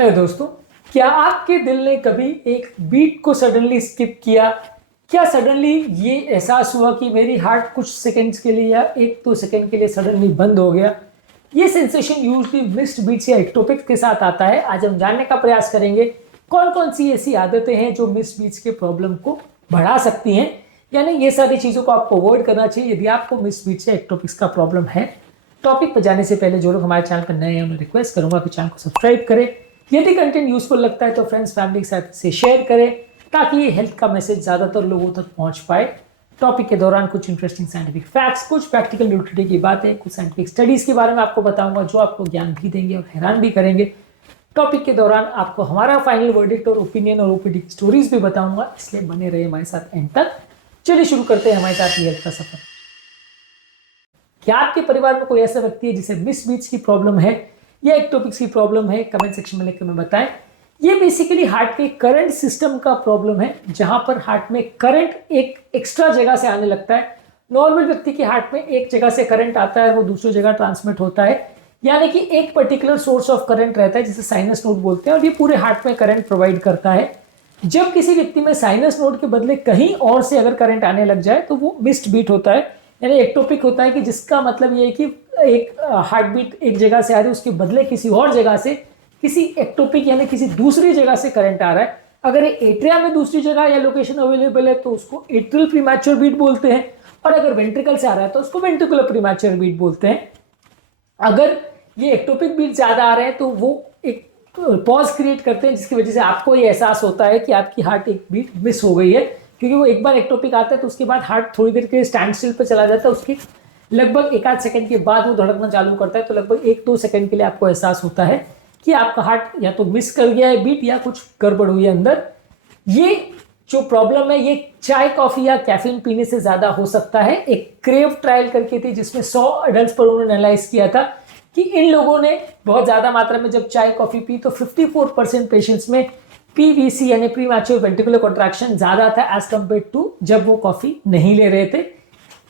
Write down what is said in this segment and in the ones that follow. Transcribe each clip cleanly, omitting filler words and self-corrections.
Hello दोस्तों, क्या आपके दिल ने कभी एक बीट को सडनली स्किप किया? क्या सडनली ये एहसास हुआ कि मेरी हार्ट कुछ सेकंड्स के लिए या 1-2 सेकंड के लिए सडनली बंद हो गया? ये सेंसेशन यूजली मिस्ड बीट्स या एक्टोपिक के साथ आता है। आज हम जानने का प्रयास करेंगे कौन कौन सी ऐसी आदतें हैं जो मिस्ड बीट्स के प्रॉब्लम को बढ़ा सकती हैं। यानी ये सारी चीज़ों को आपको अवॉइड करना चाहिए यदि आपको मिस्ड बीट्स या एक्टोपिक्स का प्रॉब्लम है। टॉपिक पर जाने से पहले जो लोग हमारे चैनल पर नए हैं उन्हें रिक्वेस्ट करूंगा कि चैनल को सब्सक्राइब करें। यदि कंटेंट यूजफुल लगता है तो फ्रेंड्स फैमिली के साथ इसे शेयर करें ताकि ये हेल्थ का मैसेज ज़्यादातर लोगों तक पहुंच पाए। टॉपिक के दौरान कुछ इंटरेस्टिंग साइंटिफिक फैक्ट्स, कुछ प्रैक्टिकल न्यूट्रिटी की बातें, कुछ साइंटिफिक स्टडीज़ के बारे में आपको बताऊंगा जो आपको ज्ञान भी देंगे और हैरान भी करेंगे। टॉपिक के दौरान आपको हमारा फाइनल वर्डिक्ट और ओपिनियन और ओपीडी की स्टोरीज भी बताऊंगा, इसलिए बने रहे हमारे साथ एंड तक। चलिए शुरू करते हैं हमारे साथ ये हेल्थ का सफर। क्या आपके परिवार में कोई ऐसा व्यक्ति है जिसे मिस बीट्स की प्रॉब्लम है या एक्टोपिक्स की प्रॉब्लम है? कमेंट सेक्शन में लिखकर हमें बताएं। ये बेसिकली हार्ट के करंट सिस्टम का प्रॉब्लम है, जहां पर हार्ट में करंट एक एक्स्ट्रा जगह से आने लगता है। नॉर्मल व्यक्ति के हार्ट में एक जगह से करंट आता है, वो दूसरी जगह ट्रांसमिट होता है, यानी कि एक पर्टिकुलर सोर्स ऑफ करंट रहता है जिसे साइनस नोड बोलते हैं, और ये पूरे हार्ट में करंट प्रोवाइड करता है। जब किसी व्यक्ति में साइनस नोड के बदले कहीं और से अगर करंट आने लग जाए तो वो मिस्ड बीट होता है, यानी एक्टोपिक होता है, कि जिसका मतलब ये है कि एक हार्ट बीट एक जगह से आ रही है, उसके बदले किसी और जगह से किसी एक्टोपिक यानी किसी दूसरी जगह से करंट आ रहा है। अगर ये एट्रिया में दूसरी जगह या लोकेशन अवेलेबल है तो उसको एट्रियल प्रीमैच्योर बीट बोलते हैं, और अगर वेंट्रिकल से आ रहा है तो उसको वेंट्रिकुलर प्रीमैच्योर बीट बोलते हैं। अगर ये एक्टोपिक बीट ज्यादा आ रहे हैं तो वो एक पॉज क्रिएट करते हैं, जिसकी वजह से आपको ये एहसास होता है कि आपकी हार्ट एक बीट मिस हो गई है, क्योंकि वो एक बार एक्टोपिक आता है तो उसके बाद हार्ट थोड़ी देर के लिए स्टैंड स्टिल पर चला जाता है। उसकी लगभग 1-8 सेकंड के बाद वो धड़कना चालू करता है, तो लगभग 1-2 सेकंड के लिए आपको एहसास होता है कि आपका हार्ट या तो मिस कर गया है बीट या कुछ गड़बड़ हुई है अंदर। ये जो प्रॉब्लम है ये चाय कॉफी या कैफीन पीने से ज्यादा हो सकता है। एक क्रेव ट्रायल करके थी जिसमें 100 एडल्ट्स पर उन्होंने एनालाइज किया था कि इन लोगों ने बहुत ज्यादा मात्रा में जब चाय कॉफी पी तो 54% पेशेंट्स में पीवीसी यानी प्रीमैच्योर वेंट्रिकुलर कॉन्ट्रैक्शन ज्यादा था एज कंपेयर टू जब वो कॉफी नहीं ले रहे थे।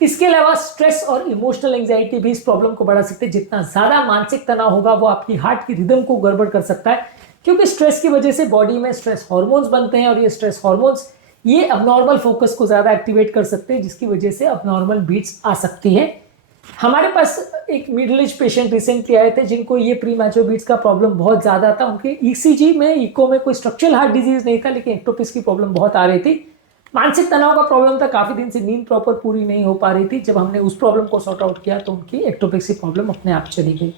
इसके अलावा स्ट्रेस और इमोशनल एंजाइटी भी इस प्रॉब्लम को बढ़ा सकते हैं। जितना ज्यादा मानसिक तनाव होगा वो आपकी हार्ट की रिदम को गड़बड़ कर सकता है, क्योंकि स्ट्रेस की वजह से बॉडी में स्ट्रेस हार्मोन्स बनते हैं, और ये स्ट्रेस हार्मोन्स ये अबनॉर्मल फोकस को ज्यादा एक्टिवेट कर सकते हैं, जिसकी वजह से अबनॉर्मल बीट्स आ सकती हैं। हमारे पास एक मिडिल एज पेशेंट रिसेंटली आए थे जिनको ये प्रीमैच्योर बीट्स का प्रॉब्लम बहुत ज्यादा था। उनके ईसीजी में इको में कोई स्ट्रक्चरल हार्ट डिजीज नहीं था, लेकिन एक्टोपिक्स की प्रॉब्लम बहुत आ रही थी। मानसिक तनाव का प्रॉब्लम था, काफी दिन से नींद प्रॉपर पूरी नहीं हो पा रही थी। जब हमने उस प्रॉब्लम को सॉर्ट आउट किया तो उनकी एक्टोपिक्स की प्रॉब्लम अपने आप चली गई।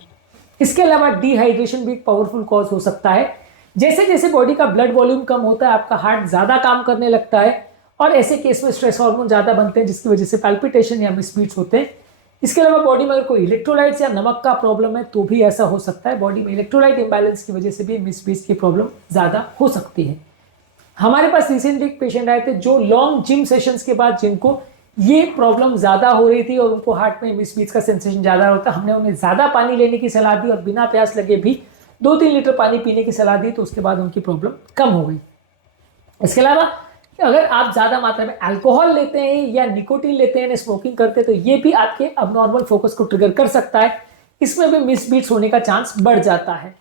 इसके अलावा डिहाइड्रेशन भी एक पावरफुल कॉज हो सकता है। जैसे जैसे बॉडी का ब्लड वॉल्यूम कम होता है आपका हार्ट ज्यादा काम करने लगता है, और ऐसे केस में स्ट्रेस हार्मोन ज्यादा बनते हैं, जिसकी वजह से पैल्पिटेशन या मिस बीट्स होते हैं। इसके अलावा बॉडी में अगर कोई इलेक्ट्रोलाइट्स या नमक का प्रॉब्लम है तो भी ऐसा हो सकता है। बॉडी में इलेक्ट्रोलाइट इंबैलेंस की वजह से भी मिस बीट्स की प्रॉब्लम ज्यादा हो सकती है। हमारे पास रिसेंटली एक पेशेंट आए थे जो लॉन्ग जिम सेशंस के बाद जिनको ये प्रॉब्लम ज्यादा हो रही थी और उनको हार्ट में मिस बीट्स का सेंसेशन ज्यादा होता है। हमने उन्हें ज्यादा पानी लेने की सलाह दी और बिना प्यास लगे भी 2-3 लीटर पानी पीने की सलाह दी, तो उसके बाद उनकी प्रॉब्लम कम हो गई। इसके अलावा अगर आप ज्यादा मात्रा में अल्कोहल लेते हैं या निकोटीन लेते हैं, स्मोकिंग करते हैं, तो ये भी आपके अबनॉर्मल फोकस को ट्रिगर कर सकता है। इसमें भी मिस बीट्स होने का चांस बढ़ जाता है।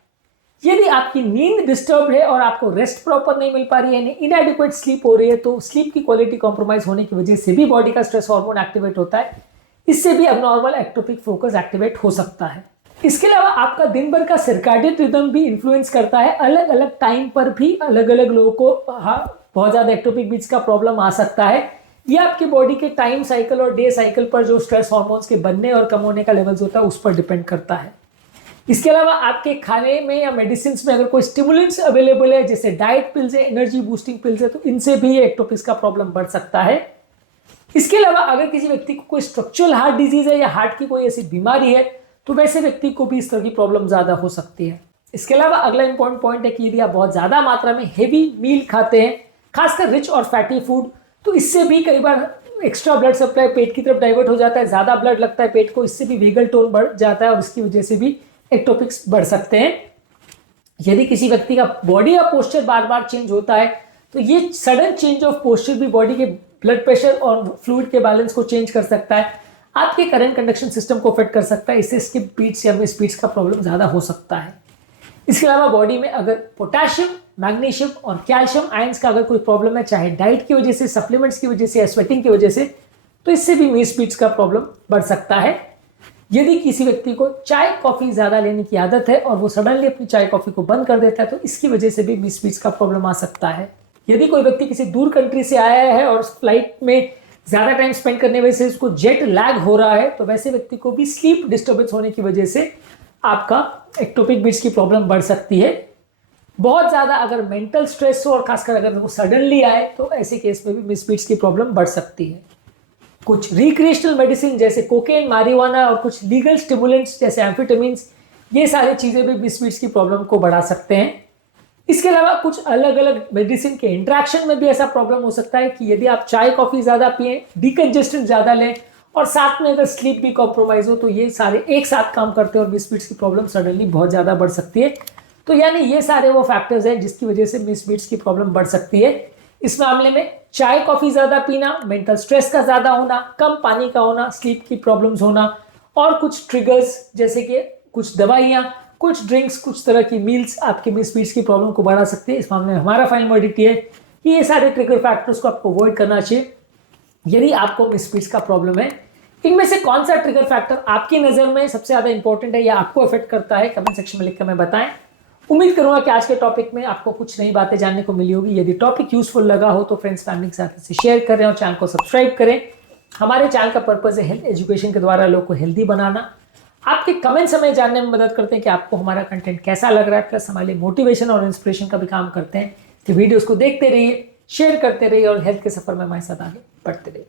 यदि आपकी नींद डिस्टर्ब है और आपको रेस्ट प्रॉपर नहीं मिल पा रही है, इनएडिक्वेट स्लीप हो रही है, तो स्लीप की क्वालिटी कॉम्प्रोमाइज होने की वजह से भी बॉडी का स्ट्रेस हार्मोन एक्टिवेट होता है। इससे भी अबनॉर्मल एक्टोपिक फोकस एक्टिवेट हो सकता है। इसके अलावा आपका दिन भर का सर्काडियन रिदम भी इन्फ्लुएंस करता है। अलग अलग टाइम पर भी अलग अलग लोगों को बहुत ज्यादा एक्टोपिक बीट्स का प्रॉब्लम आ सकता है। ये आपके बॉडी के टाइम साइकिल और डे साइकिल पर जो स्ट्रेस हार्मोन्स के बनने और कम होने का लेवल्स होता है उस पर डिपेंड करता है। इसके अलावा आपके खाने में या मेडिसिन में अगर कोई स्टिमुलेंट्स अवेलेबल है, जैसे डाइट पिल्स है, एनर्जी बूस्टिंग पिल्स है, तो इनसे भी एक्टोपिक्स का प्रॉब्लम बढ़ सकता है। इसके अलावा अगर किसी व्यक्ति को कोई स्ट्रक्चरल हार्ट डिजीज है या हार्ट की कोई ऐसी बीमारी है तो वैसे व्यक्ति को भी इस तरह की प्रॉब्लम ज्यादा हो सकती है। इसके अलावा अगला इंपॉर्टेंट पॉइंट है कि यदि आप बहुत ज्यादा मात्रा में हेवी मील खाते हैं, खासकर रिच और फैटी फूड, तो इससे भी कई बार एक्स्ट्रा ब्लड सप्लाई पेट की तरफ डाइवर्ट हो जाता है, ज्यादा ब्लड लगता है पेट को, इससे भी वेगल टोन बढ़ जाता है और इसकी वजह से भी एक्टोपिक्स बढ़ सकते हैं। यदि किसी व्यक्ति का बॉडी का पोस्चर बार बार चेंज होता है तो ये सडन चेंज ऑफ पोस्चर भी बॉडी के ब्लड प्रेशर और फ्लूइड के बैलेंस को चेंज कर सकता है, आपके करंट कंडक्शन सिस्टम को अफेक्ट कर सकता है। इससे इसके बीट्स या मिस बीट्स का प्रॉब्लम ज्यादा हो सकता है। इसके अलावा बॉडी में अगर पोटेशियम, मैग्नीशियम और कैल्शियम आयंस का अगर कोई प्रॉब्लम है, चाहे डाइट की वजह से, सप्लीमेंट्स की वजह से या स्वेटिंग की वजह से, तो इससे भी मील स्पीड्स का प्रॉब्लम बढ़ सकता है। यदि किसी व्यक्ति को चाय कॉफी ज्यादा लेने की आदत है और वो सडनली अपनी चाय कॉफी को बंद कर देता है, तो इसकी वजह से भी मील स्पीड्स का प्रॉब्लम आ सकता है। यदि कोई व्यक्ति किसी दूर कंट्री से आया है और फ्लाइट में ज्यादा टाइम स्पेंड करने की वजह से उसको जेट लैग हो रहा है, तो वैसे व्यक्ति को भी स्लीप डिस्टर्बेंस होने की वजह से आपका एक्टोपिक बीट्स की प्रॉब्लम बढ़ सकती है। बहुत ज्यादा अगर मेंटल स्ट्रेस हो और खासकर अगर वो सडनली आए, तो ऐसे केस में भी मील स्पीड्स की प्रॉब्लम बढ़ सकती है। कुछ रिक्रिएशनल मेडिसिन जैसे कोकेन, मारिजुआना और कुछ लीगल स्टिमुलेंट्स जैसे एम्फेटामिन्स, ये सारी चीजें भी मील स्पीड्स की प्रॉब्लम को बढ़ा सकते हैं। इसके अलावा कुछ अलग अलग मेडिसिन के इंटरेक्शन में भी ऐसा प्रॉब्लम हो सकता है कि यदि आप चाय कॉफी ज्यादा पिए, डिकंजेस्टेंट ज्यादा लें और साथ में अगर स्लीप भी कॉम्प्रोमाइज हो, तो ये सारे एक साथ काम करते हैं और मील स्पीड्स की प्रॉब्लम सडनली बहुत ज्यादा बढ़ सकती है। तो यानी ये सारे वो फैक्टर्स हैं जिसकी वजह से मील स्पीड्स की प्रॉब्लम बढ़ सकती है। इस मामले में चाय कॉफी ज्यादा पीना, मेंटल स्ट्रेस का ज्यादा होना, कम पानी का होना, स्लीप की प्रॉब्लम्स होना और कुछ ट्रिगर्स जैसे कि कुछ दवाइयां, कुछ ड्रिंक्स, कुछ तरह की मील्स आपके मील स्पीड्स की प्रॉब्लम को बढ़ा सकते हैं। इस मामले में हमारा फाइनल वर्डिक्ट है कि ये सारे ट्रिगर फैक्टर्स को आपको अवॉइड करना चाहिए यदि आपको मील स्पीड्स का प्रॉब्लम है। इनमें से कौन सा ट्रिगर फैक्टर आपकी नजर में सबसे ज्यादा इंपॉर्टेंट है या आपको अफेक्ट करता है, कमेंट सेक्शन में लिखकर हमें बताएं। उम्मीद करूंगा कि आज के टॉपिक में आपको कुछ नई बातें जानने को मिली होगी। यदि टॉपिक यूजफुल लगा हो तो फ्रेंड्स, फैमिली के साथ इसे शेयर करें और चैनल को सब्सक्राइब करें। हमारे चैनल का पर्पज है हेल्थ एजुकेशन के द्वारा लोग को हेल्दी बनाना। आपके कमेंट्स हमें जानने में मदद करते हैं कि आपको हमारा कंटेंट कैसा लग रहा है, प्लस हमारे लिए मोटिवेशन और इंस्पिरेशन का भी काम करते हैं। तो वीडियोस को देखते रहिए, शेयर करते रहिए और हेल्थ के सफर में हमारे साथ आगे बढ़ते रहिए।